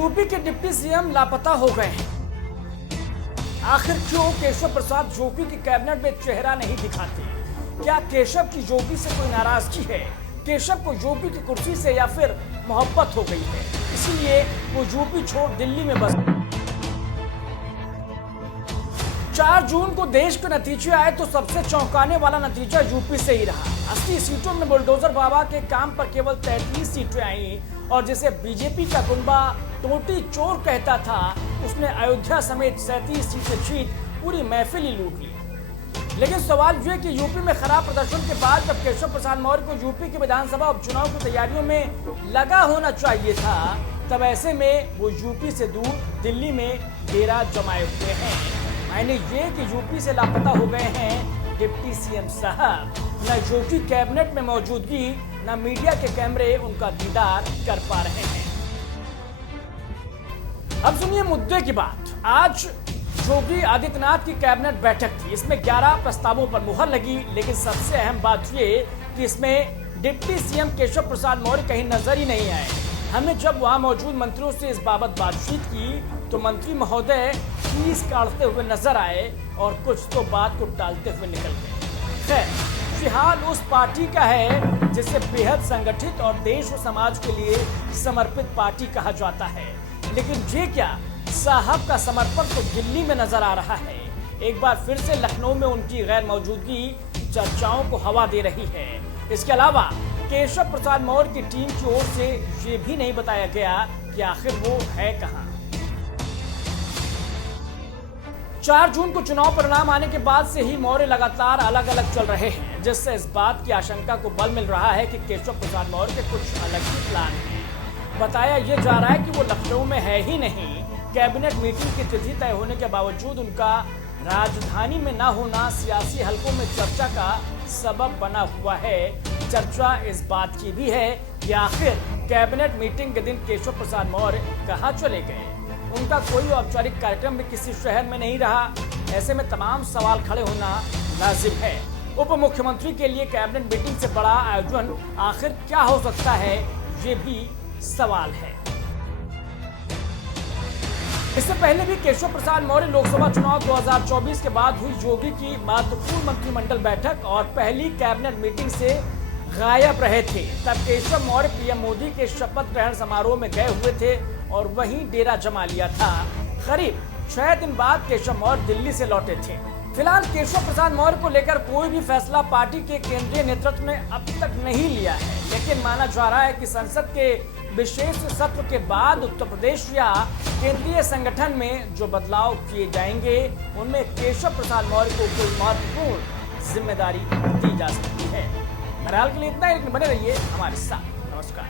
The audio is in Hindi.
यूपी के डिप्टी सीएम लापता हो गए हैं। आखिर क्यों केशव प्रसाद जोगी की कैबिनेट में चेहरा नहीं दिखाते? क्या केशव की योगी से कोई नाराजगी है? केशव को योगी की कुर्सी से या फिर मोहब्बत हो गई है, इसलिए वो यूपी छोड़ दिल्ली में बस। 4 जून को देश के नतीजे आए तो सबसे चौंकाने वाला नतीजा यूपी से ही रहा। 80 सीटों में बुलडोजर बाबा के काम पर केवल 33 सीटें आई और जिसे बीजेपी का गुंबा टोटी चोर कहता था, उसने अयोध्या समेत 37 सीटें जीत पूरी महफिल ही लूट ली। लेकिन सवाल ये कि यूपी में खराब प्रदर्शन के बाद जब केशव प्रसाद मौर्य को यूपी के विधानसभा उपचुनाव की तैयारियों में लगा होना चाहिए था, तब ऐसे में वो यूपी से दूर दिल्ली में डेरा जमाए हुए हैं। मायने ये कि यूपी से लापता हो गए हैं डिप्टी सीएम साहब। न योगी कैबिनेट में मौजूदगी, न मीडिया के कैमरे उनका दीदार कर पा रहे हैं। अब सुनिए मुद्दे की बात। आज योगी आदित्यनाथ की कैबिनेट बैठक थी। इसमें 11 प्रस्तावों पर मुहर लगी, लेकिन सबसे अहम बात ये कि इसमें डिप्टी सीएम केशव प्रसाद मौर्य कहीं नजर ही नहीं आए। हमने जब वहां मौजूद मंत्रियों से इस बाबत बातचीत की तो मंत्री महोदय फीस काटते हुए नजर आए और कुछ तो बात को टालते हुए निकल गए। खैर, फिलहाल उस पार्टी का है जिसे बेहद संगठित और देश और समाज के लिए समर्पित पार्टी कहा जाता है। लेकिन ये क्या, साहब का समर्पण तो दिल्ली में नजर आ रहा है। एक बार फिर से लखनऊ में उनकी गैर मौजूदगी चर्चाओं को हवा दे रही है। इसके अलावा केशव प्रसाद मौर्य की टीम की ओर से ये भी नहीं बताया गया कि आखिर वो है कहां। 4 जून को चुनाव परिणाम आने के बाद से ही मौर्य लगातार अलग अलग चल रहे हैं, जिससे इस बात की आशंका को बल मिल रहा है कि केशव प्रसाद मौर्य के कुछ अलग ही प्लान हैं। बताया यह जा रहा है कि वो लखनऊ में है ही नहीं। कैबिनेट मीटिंग की तिथि तय होने के बावजूद उनका राजधानी में न होना सियासी हलकों में चर्चा का सबब बना हुआ है। चर्चा इस बात की भी है कि आखिर कैबिनेट मीटिंग के दिन केशव प्रसाद मौर्य कहां चले गए। उनका कोई औपचारिक कार्यक्रम भी किसी शहर में नहीं रहा। ऐसे में तमाम सवाल खड़े होना लाजिम है। उप मुख्यमंत्री के लिए कैबिनेट मीटिंग से बड़ा आयोजन आखिर क्या हो सकता है, ये भी सवाल है। इससे पहले भी केशव प्रसाद मौर्य लोकसभा चुनाव 2024 के बाद हुई योगी की महत्वपूर्ण मंत्रिमंडल बैठक और पहली कैबिनेट मीटिंग से गायब रहे थे। तब केशव मौर्य पीएम मोदी के शपथ ग्रहण समारोह में गए हुए थे और वहीं डेरा जमा लिया था। करीब 6 दिन बाद केशव मौर्य दिल्ली से लौटे थे। फिलहाल केशव प्रसाद मौर्य को लेकर कोई भी फैसला पार्टी के केंद्रीय नेतृत्व ने अब तक नहीं लिया है, लेकिन माना जा रहा है कि संसद के विशेष सत्र के बाद उत्तर प्रदेश या केंद्रीय संगठन में जो बदलाव किए जाएंगे, उनमें केशव प्रसाद मौर्य को कोई महत्वपूर्ण जिम्मेदारी दी जा सकती है। बहरहाल के लिए इतना ही, लेकिन बने रहिए हमारे साथ। नमस्कार।